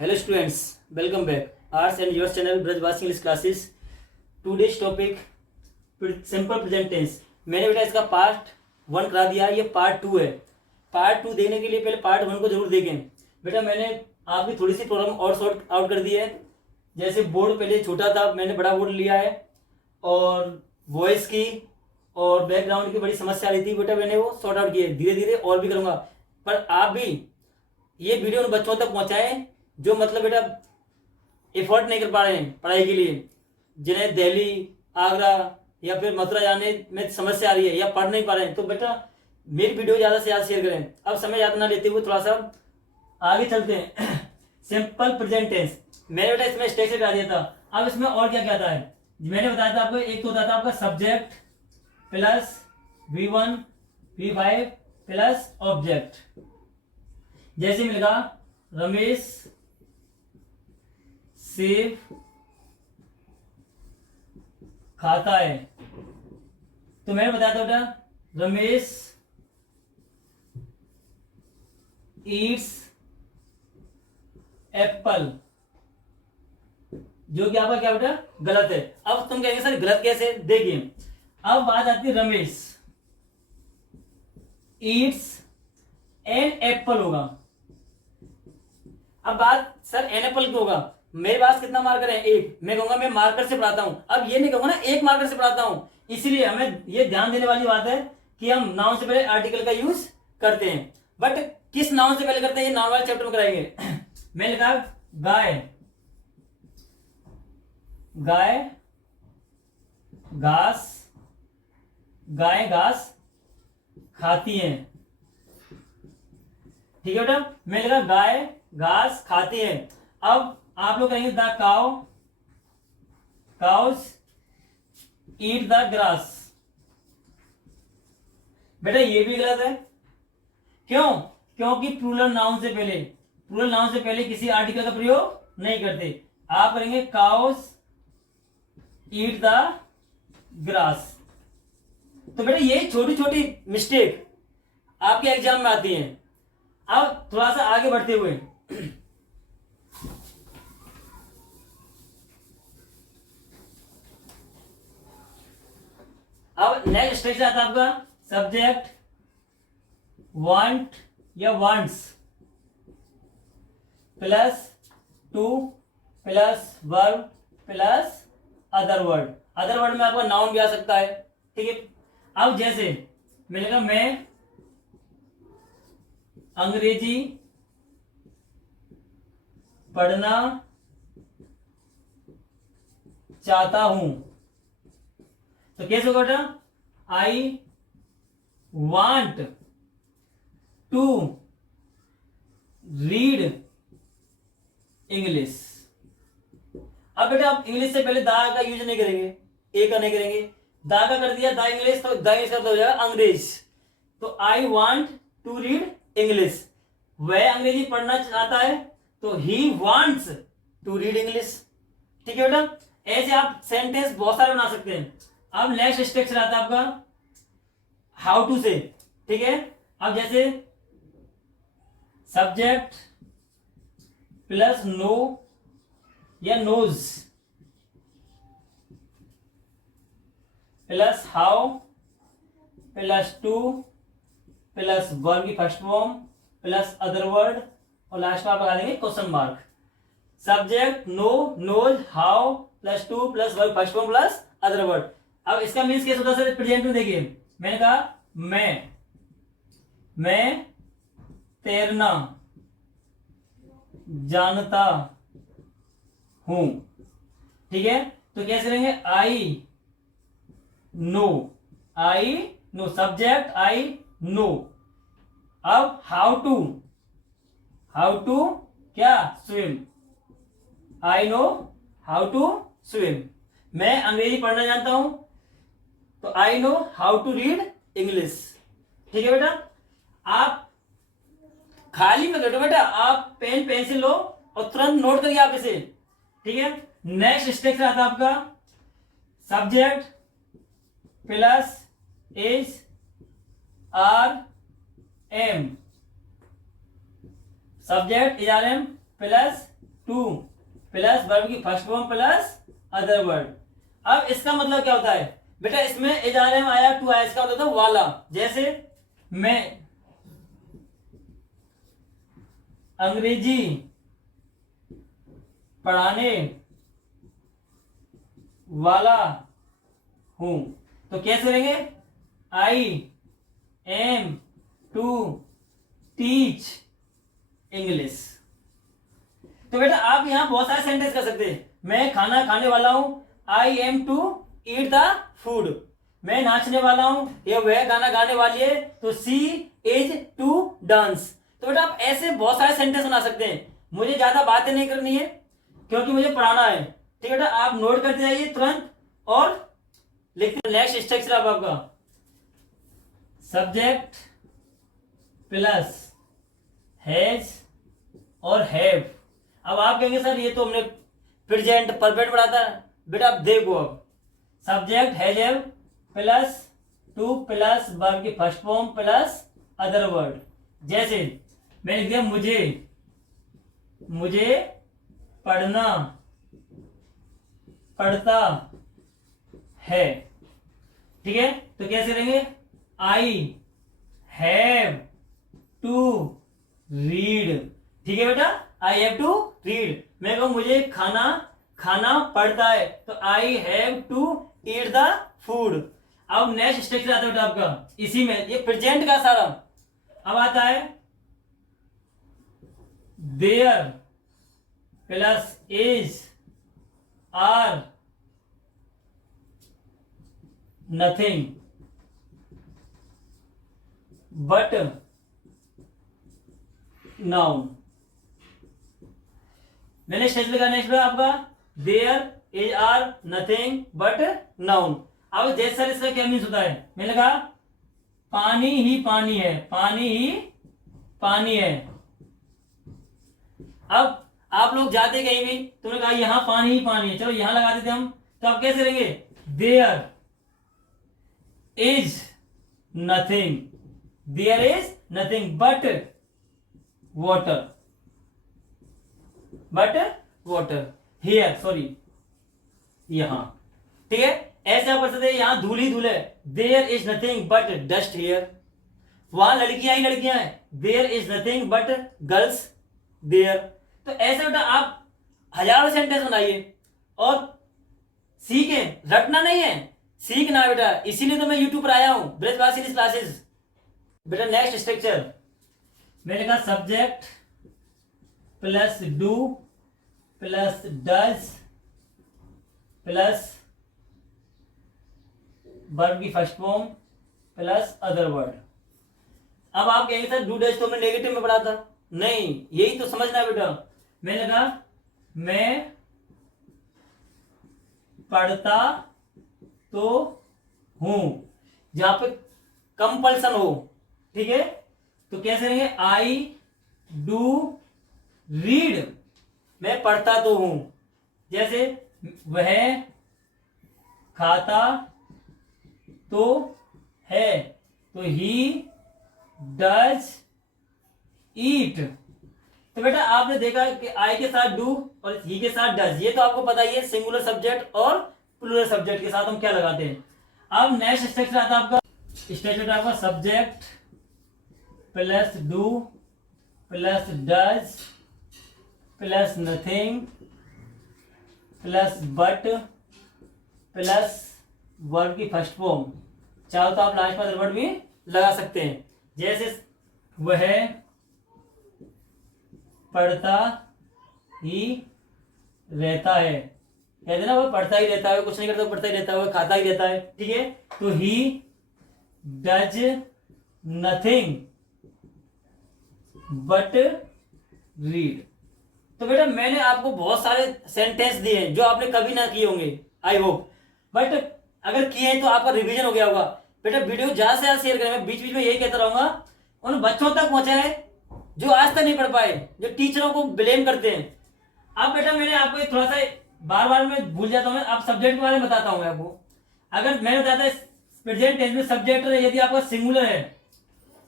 Hello students, welcome back. Ours and your channel Brajwasi English classes. Today's topic simple present tense. मैंने बेटा इसका part 1 करा दिया, ये पार्ट 2 है. पार्ट 2 देखने के लिए पहले पार्ट 1 को जरूर देखें. बेटा मैंने आपकी थोड़ी सी प्रॉब्लम और सॉर्ट आउट कर दी है. जैसे बोर्ड पहले छोटा था, मैंने बड़ा बोर्ड लिया है और वॉइस की और बैकग्राउंड की बड़ी समस्या आ रही थी. बेटा मैंने वो सॉर्ट आउट किए. धीरे धीरे और भी करूँगा, पर आप भी ये वीडियो उन बच्चों तक पहुँचाएं जो मतलब बेटा एफर्ट नहीं कर पा रहे हैं पढ़ाई के लिए, जिन्हें दिल्ली, आगरा या फिर मथुरा जाने में समस्या आ रही है या पढ़ नहीं पा रहे हैं. तो बेटा मेरी वीडियो ज़्यादा से ज़्यादा शेयर करें. अब समय ज़्यादा ना लेते हुए थोड़ा सा आगे चलते हैं. सिंपल प्रेजेंट टेंस मैंने बेटा इसमें स्ट्रक्चर करा दिया था. अब इसमें और क्या क्या आता है मैंने बताया था आपको. एक तो होता था आपका subject plus V1 V5 plus object. जैसे मिलेगा रमेश सेब खाता है. तो मैंने बताया था बेटा रमेश ईट्स एप्पल, जो कि आपका क्या बेटा गलत है. अब तुम कहेंगे सर गलत कैसे, देखिए. अब बात आती है रमेश ईट्स एन एप्पल होगा. अब बात सर एन एप्पल क्यों होगा, मेरे पास कितना मार्कर है, एक. मैं कहूंगा मैं मार्कर से पढ़ाता हूं. अब ये नहीं कहूंगा ना एक मार्कर से पढ़ाता हूं. इसलिए हमें ये ध्यान देने वाली बात है कि हम नाउन से पहले आर्टिकल का यूज करते हैं. बट किस नाउन से पहले करते हैं ये नाउन वाले चैप्टर में कराएंगे. मैंने लिखा गाय, गाय घास, गाय घास खाती है. ठीक है बेटा. मैंने लिखा गाय घास खाती है. अब आप लोग कहेंगे the cow cows eat the grass. बेटा ये भी गलत है. क्यों? क्योंकि प्लूरल नाउन से पहले किसी आर्टिकल का प्रयोग नहीं करते. आप करेंगे काउस ईट द ग्रास. तो बेटा ये छोटी छोटी मिस्टेक आपके एग्जाम में आती हैं. अब थोड़ा सा आगे बढ़ते हुए अब नेक्स्ट स्ट्रक्चर आता है आपका सब्जेक्ट वांट या wants plus to plus verb plus other word. Other word में आपका नाउन भी आ सकता है. ठीक है. अब जैसे मिलेगा मैं अंग्रेजी पढ़ना चाहता हूं. तो कैसे होगा बेटा, I want to read English. अब बेटा आप इंग्लिश से पहले दा का यूज नहीं करेंगे, ए का नहीं करेंगे. दा का कर दिया दा इंग्लिश, तो दा इंग्लिश हो जाएगा अंग्रेज. तो I want to read English. वह अंग्रेजी पढ़ना चाहता है तो he wants to read English. ठीक है बेटा. ऐसे आप सेंटेंस बहुत सारे बना सकते हैं. अब नेक्स्ट स्ट्रक्चर आता है आपका हाउ टू से. ठीक है. अब जैसे सब्जेक्ट प्लस नो या knows plus how plus to plus verb की first form plus other word और लास्ट में आप लगा देंगे question mark. Subject no knows how plus to plus verb first form plus other word. अब इसका means कैसे होता है सर प्रेजेंट में. देखिए मैंने कहा मैं तैरना जानता हूं. ठीक है. तो कैसे रहेंगे, I know subject I know. अब हाउ टू क्या swim. I know how to swim. मैं अंग्रेजी पढ़ना जानता हूं तो I know how to read English. ठीक है बेटा. आप खाली में बैठो बेटा, आप पेन पेंसिल लो और तुरंत नोट करिए आप इसे. ठीक है. नेक्स्ट स्ट्रक्चर आता है आपका subject plus is are am, subject is are am plus to plus verb की first form plus other word. अब इसका मतलब क्या होता है बेटा, इसमें इज आर एम आया, टू आया, इसका मतलब वाला। जैसे मैं अंग्रेजी पढ़ाने वाला हूं, तो कैसे रहेंगे, I am to teach English. तो बेटा आप यहां बहुत सारे सेंटेंस कर सकते हैं। मैं खाना खाने वाला हूं, I am to eat the food. मैं नाचने वाला हूं, या वह गाना गाने वाली है, तो सी इज टू डांस। तो बेटा आप ऐसे बहुत सारे सेंटेंस बना सकते हैं। मुझे ज्यादा बातें नहीं करनी है क्योंकि मुझे पढ़ाना है। ठीक है बेटा, आप नोट करते जाइए तुरंत और लिखते। नेक्स्ट स्ट्रक्चर अब आपका सब्जेक्ट प्लस हैज और हैव। अब आप कहेंगे सर ये तो हमने प्रेजेंट परफेक्ट पढ़ा था। बेटा आप देखो, अब subject has have plus to plus verb की first form plus other word. जैसे मैंने लिख दिया मुझे पढ़ना पढ़ता है। ठीक है, तो कैसे रहेंगे, आई हैव टू रीड। ठीक है बेटा, आई हैव टू रीड। मैं कहूं मुझे खाना पड़ता है, तो I have to eat the food. अब नेक्स्ट स्ट्रक्चर आता है बेटा आपका, इसी में ये प्रेजेंट का सारा। अब आता है there plus is are nothing but noun. मैंने स्ट्रक्चर लिखा नेक्स्ट आपका there is are nothing but noun. अब जैसे सर इसका क्या मीन्स होता है, मैंने कहा पानी ही पानी है, पानी ही पानी है। अब आप लोग जाते कहीं भी, तुमने कहा यहां पानी ही पानी है, चलो यहां लगा देते हम। तो आप कैसे रहेंगे, there is nothing, there is nothing but water, but water here, sorry यहां। ठीक है, ऐसे आप कर सकते हैं, यहां धूल ही धूल है, there is nothing but dust here. वहां लड़कियां ही लड़कियां हैं, there is nothing but girls there. तो ऐसे बेटा आप हजारों सेंटेंस बनाइए और सीखें, रटना नहीं है, सीखना बेटा। इसीलिए तो मैं यूट्यूब पर आया हूं, ब्रजवासी क्लासेस। बेटा नेक्स्ट स्ट्रक्चर मैंने कहा subject plus do plus does plus verb की first form plus other word. अब आप कहेंगे सर डू डज तो हमने नेगेटिव में पढ़ा था। नहीं, यही तो समझना बेटा। मैंने कहा मैं पढ़ता तो हूं, जहां पे कंपल्सन हो। ठीक है, तो कैसे रहेंगे, आई डू रीड, मैं पढ़ता तो हूं। जैसे वह खाता तो है, तो ही डज ईट। तो बेटा आपने देखा कि आई के साथ डू और ही के साथ डज, ये तो आपको पता ही है, सिंगुलर सब्जेक्ट और प्लूरल सब्जेक्ट के साथ हम क्या लगाते हैं। अब नेक्स्ट स्ट्रक्चर आता है आपका, स्ट्रक्चर आपका subject plus do plus does plus nothing plus but plus verb की फर्स्ट फॉर्म। चाहो तो आप लास्ट में वर्ड भी लगा सकते हैं। जैसे वह पढ़ता ही रहता है, कहते ना वो पढ़ता ही रहता है, कुछ नहीं करता, पढ़ता ही रहता है, वो खाता ही रहता है। ठीक है, तो he does nothing but read. तो बेटा मैंने आपको बहुत सारे सेंटेंस दिए हैं जो आपने कभी ना किए होंगे, आई होप। बट अगर किए हैं तो आपका रिवीजन हो गया होगा। बेटा वीडियो ज्यादा से ज्यादा शेयर करें, मैं बीच बीच में यही कहता रहूंगा, उन बच्चों तक पहुंचाए जो आज तक नहीं पढ़ पाए, जो टीचरों को ब्लेम करते हैं। अब बेटा मैंने आपको थोड़ा सा बार बार मैं भूल जाता हूँ, अब सब्जेक्ट के बारे में बताता हूँ आपको। अगर मैंने बताया था प्रेजेंट टेंस में सब्जेक्ट यदि आपका सिंगुलर है,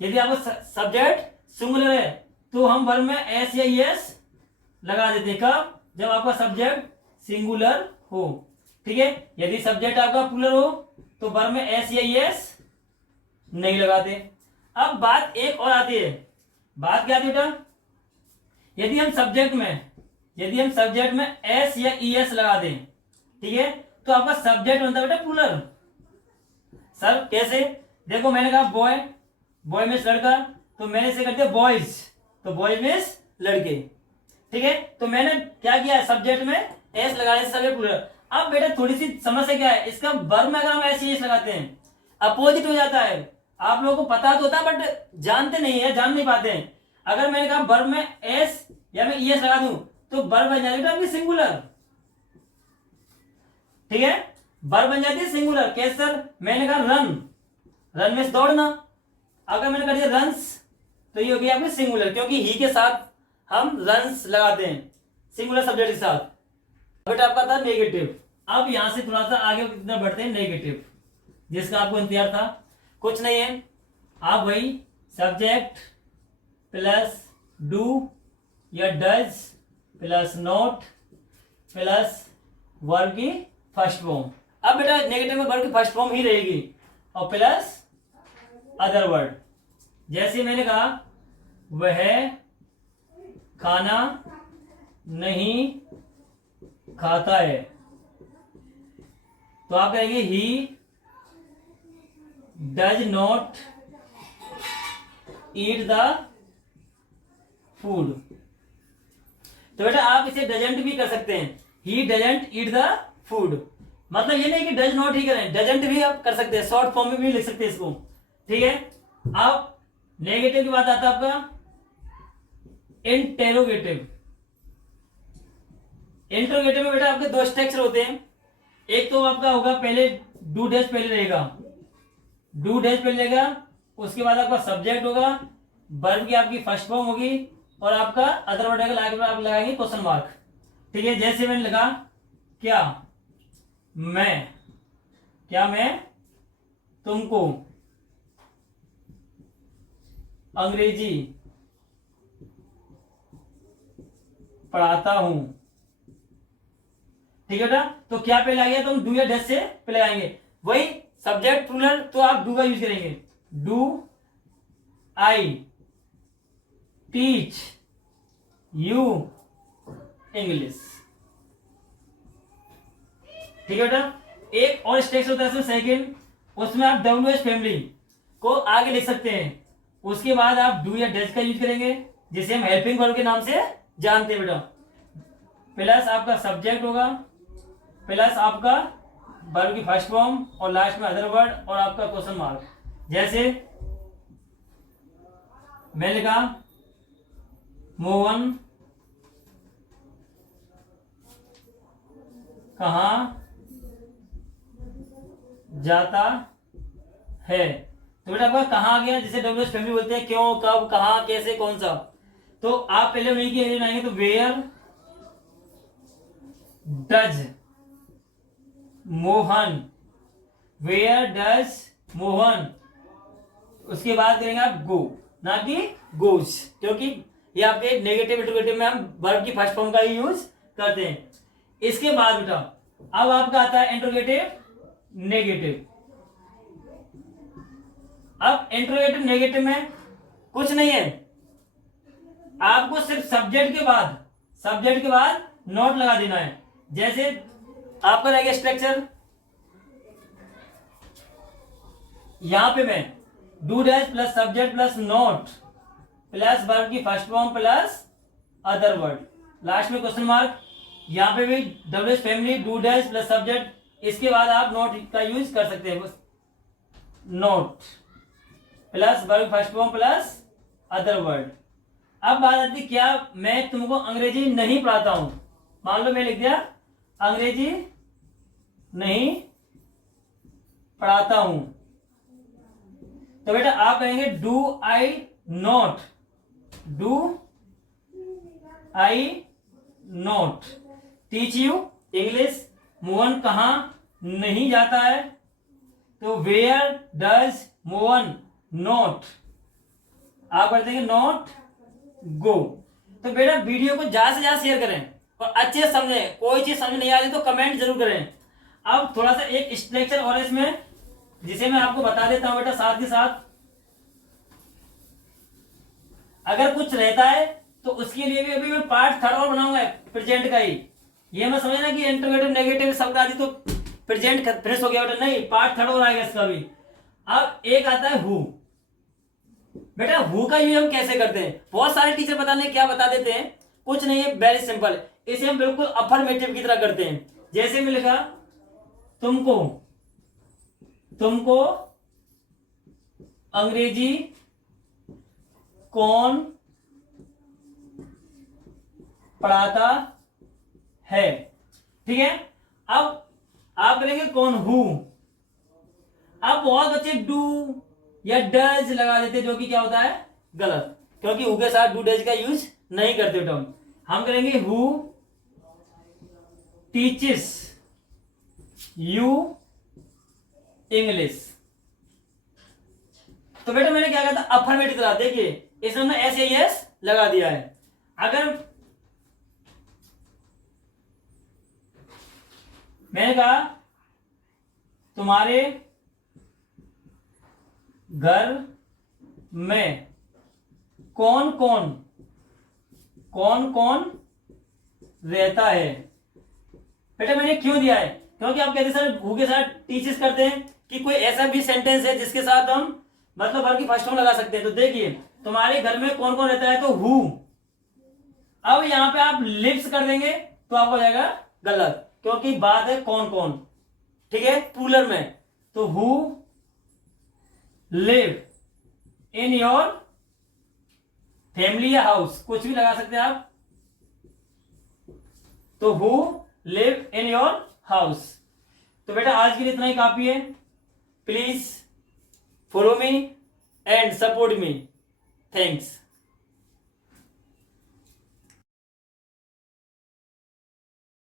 यदि आपका सब्जेक्ट सिंगुलर है तो हम वर्ब में एस या एस लगा देते। कब, जब आपका सब्जेक्ट सिंगुलर हो। ठीक है, यदि सब्जेक्ट आपका प्लूरल हो तो वर्ब में एस या एस नहीं लगाते। अब बात एक और आती है, बात क्या आती है बेटा, यदि हम सब्जेक्ट में एस या ई एस लगा दें, ठीक है, तो आपका सब्जेक्ट बनता है बेटा प्लूरल। सर कैसे? देखो मैंने कहा बॉय, बॉय मीन्स लड़का, तो मैंने से कर दिया बॉयज, तो बॉयज मीन्स लड़के। ठीक है, तो मैंने क्या किया, सब्जेक्ट में एस लगाने से सब्जेक्ट प्लूरल। अब बेटा थोड़ी सी समस्या क्या है, इसका वर्ब में अगर हम एस एस लगाते हैं अपोजिट हो जाता है। आप लोगों को पता तो होता है बट जानते नहीं है, जान नहीं पाते हैं। अगर मैंने कहा वर्ब में एस या मैं ईएस लगा दूं तो वर्ब बन जाएगी आपकी सिंगुलर। ठीक है, वर्ब बन जाती है सिंगुलर। कैसे सर? मैंने कहा रन, रन में दौड़ना, अगर मैंने कर दिया रन्स तो ये हो गया आपकी सिंगुलर, क्योंकि ही के साथ हम रन्स लगाते हैं सिंगुलर सब्जेक्ट के साथ। बेटा आपका था नेगेटिव। अब यहां से थोड़ा सा आगे कितना बढ़ते हैं, नेगेटिव, जिसका आपको इंतजार था। कुछ नहीं है, आप वही सब्जेक्ट प्लस डू या does plus not plus verb की फर्स्ट फॉर्म। अब बेटा नेगेटिव में वर्ब की फर्स्ट फॉर्म ही रहेगी और प्लस अदर वर्ड। जैसे मैंने कहा वह खाना नहीं खाता है, तो आप कहेंगे he does not eat the food. तो बेटा आप इसे डजेंट भी कर सकते हैं, he doesn't eat the food. मतलब ये नहीं कि डज नॉट ही करें, डजेंट भी आप कर सकते हैं, शॉर्ट फॉर्म में भी लिख सकते हैं इसको। ठीक है, अब नेगेटिव की बात आता है आपका इंटेरोगेटिव। इंटरोगेटिव में बेटा आपके दो स्ट्रक्चर होते हैं। एक तो आपका होगा पहले डू डैश पहले रहेगा, डू डैश पहले रहेगा, उसके बाद आपका सब्जेक्ट होगा, वर्ब की आपकी फर्स्ट फॉर्म होगी और आपका अदर वर्ड आगे आप लगाएंगे क्वेश्चन मार्क। ठीक है, जैसे मैंने लगा क्या मैं तुमको अंग्रेजी पढ़ाता हूं। ठीक है बेटा, तो क्या पहले आ गया, तो हम डू या डैश से पहले आएंगे। वही सब्जेक्ट प्लूरल तो आप डू का यूज करेंगे, do I teach you English. ठीक है बेटा, एक और स्टेज होता है सेकंड, उसमें आप डब्ल्यू एच फैमिली को आगे लिख सकते हैं। उसके बाद आप डू या डैश का यूज करेंगे, जिसे हम हेल्पिंग वर्ब के नाम से जानते हैं बेटा। प्लस आपका सब्जेक्ट होगा, प्लस आपका वर्ब की फर्स्ट फॉर्म और लास्ट में अदर वर्ड और आपका क्वेश्चन मार्क। जैसे मैंने कहा मोहन कहाँ जाता है, तो बेटा आपका कहाँ आ गया, जिसे डब्ल्यू एच फैमिली बोलते हैं, क्यों, कब, कहाँ, कैसे, कौन सा। तो आप पहले उन्हीं की एरिया आएंगे, तो where does Mohan, where does Mohan. उसके बाद करेंगे आप गो, ना कि गोज, क्योंकि ये आपके नेगेटिव इंटरोगेटिव में हम वर्ब की फर्स्ट फॉर्म का ही यूज करते हैं। इसके बाद बेटा अब आपका आता है इंटरोगेटिव नेगेटिव। अब इंटरोगेटिव नेगेटिव में कुछ नहीं है, आपको सिर्फ सब्जेक्ट के बाद नोट लगा देना है। जैसे आपका रहेगा स्ट्रक्चर, यहां पे मैं do dash plus subject plus not plus verb की first form plus other word, last में क्वेश्चन मार्क। यहां पे भी W H family do dash plus subject, इसके बाद आप नोट का यूज कर सकते हैं, not plus verb first form plus other word. अब बात आती है क्या मैं तुमको अंग्रेजी नहीं पढ़ाता हूं, मान लो मैं लिख दिया अंग्रेजी नहीं पढ़ाता हूं, तो बेटा आप कहेंगे do I not teach you English. Mohan कहाँ नहीं जाता है, तो वेयर डज मोहन नॉट, आप कर देंगे नॉट गो। तो बेटा वीडियो को ज्यादा से ज्यादा शेयर करें और अच्छे से समझें। कोई चीज समझ नहीं आ रही तो कमेंट जरूर करें। अब थोड़ा सा एक स्ट्रक्चर और इसमें, जिसे मैं आपको बता देता हूं बेटा साथ के साथ। अगर कुछ रहता है तो उसके लिए भी अभी मैं पार्ट थर्ड और बनाऊंगा प्रेजेंट का ही। ये मैं समझना कि इंट्रोगेटिव नेगेटिव शब्द आदि तो प्रेजेंट फिनिश हो गया बेटा, नहीं पार्ट थर्ड और आएगा इसका भी। अब एक आता है हु। बेटा हु का यूज हम कैसे करते हैं? बहुत सारे टीचर बताने क्या बता देते हैं, कुछ नहीं है, वेरी सिंपल। इसे हम बिल्कुल अफर्मेटिव की तरह करते हैं। जैसे मैं लिखा तुमको, तुमको अंग्रेजी कौन पढ़ाता है, ठीक है। अब आप करेंगे कौन, हु। अब बहुत बच्चे डू या डज लगा देते, जो कि क्या होता है गलत, क्योंकि हु के साथ डू डज का यूज नहीं करते बेटा। हम करेंगे हु टीचेस यू इंग्लिश। तो बेटा मैंने क्या कहा था, अफर्मेटिव तरह। देखिए इसमें हमने एस या एस लगा दिया है। अगर मैंने कहा तुम्हारे घर में कौन कौन रहता है, बेटा मैंने क्यों दिया है? क्योंकि आप कहते सर हु के साथ टीचर्स करते हैं कि कोई ऐसा भी सेंटेंस है जिसके साथ हम मतलब वर्ब की फर्स्ट फॉर्म लगा सकते हैं। तो देखिए तुम्हारे घर में कौन कौन रहता है, तो हु। अब यहां पे आप लिव्स कर देंगे तो आपको हो जाएगा गलत, क्योंकि बात है कौन कौन, ठीक है, प्लूरल में। तो who live in your family या हाउस, कुछ भी लगा सकते हैं आप। तो who live in your house. तो बेटा आज के लिए इतना ही काफी है। Please follow me and support me. Thanks.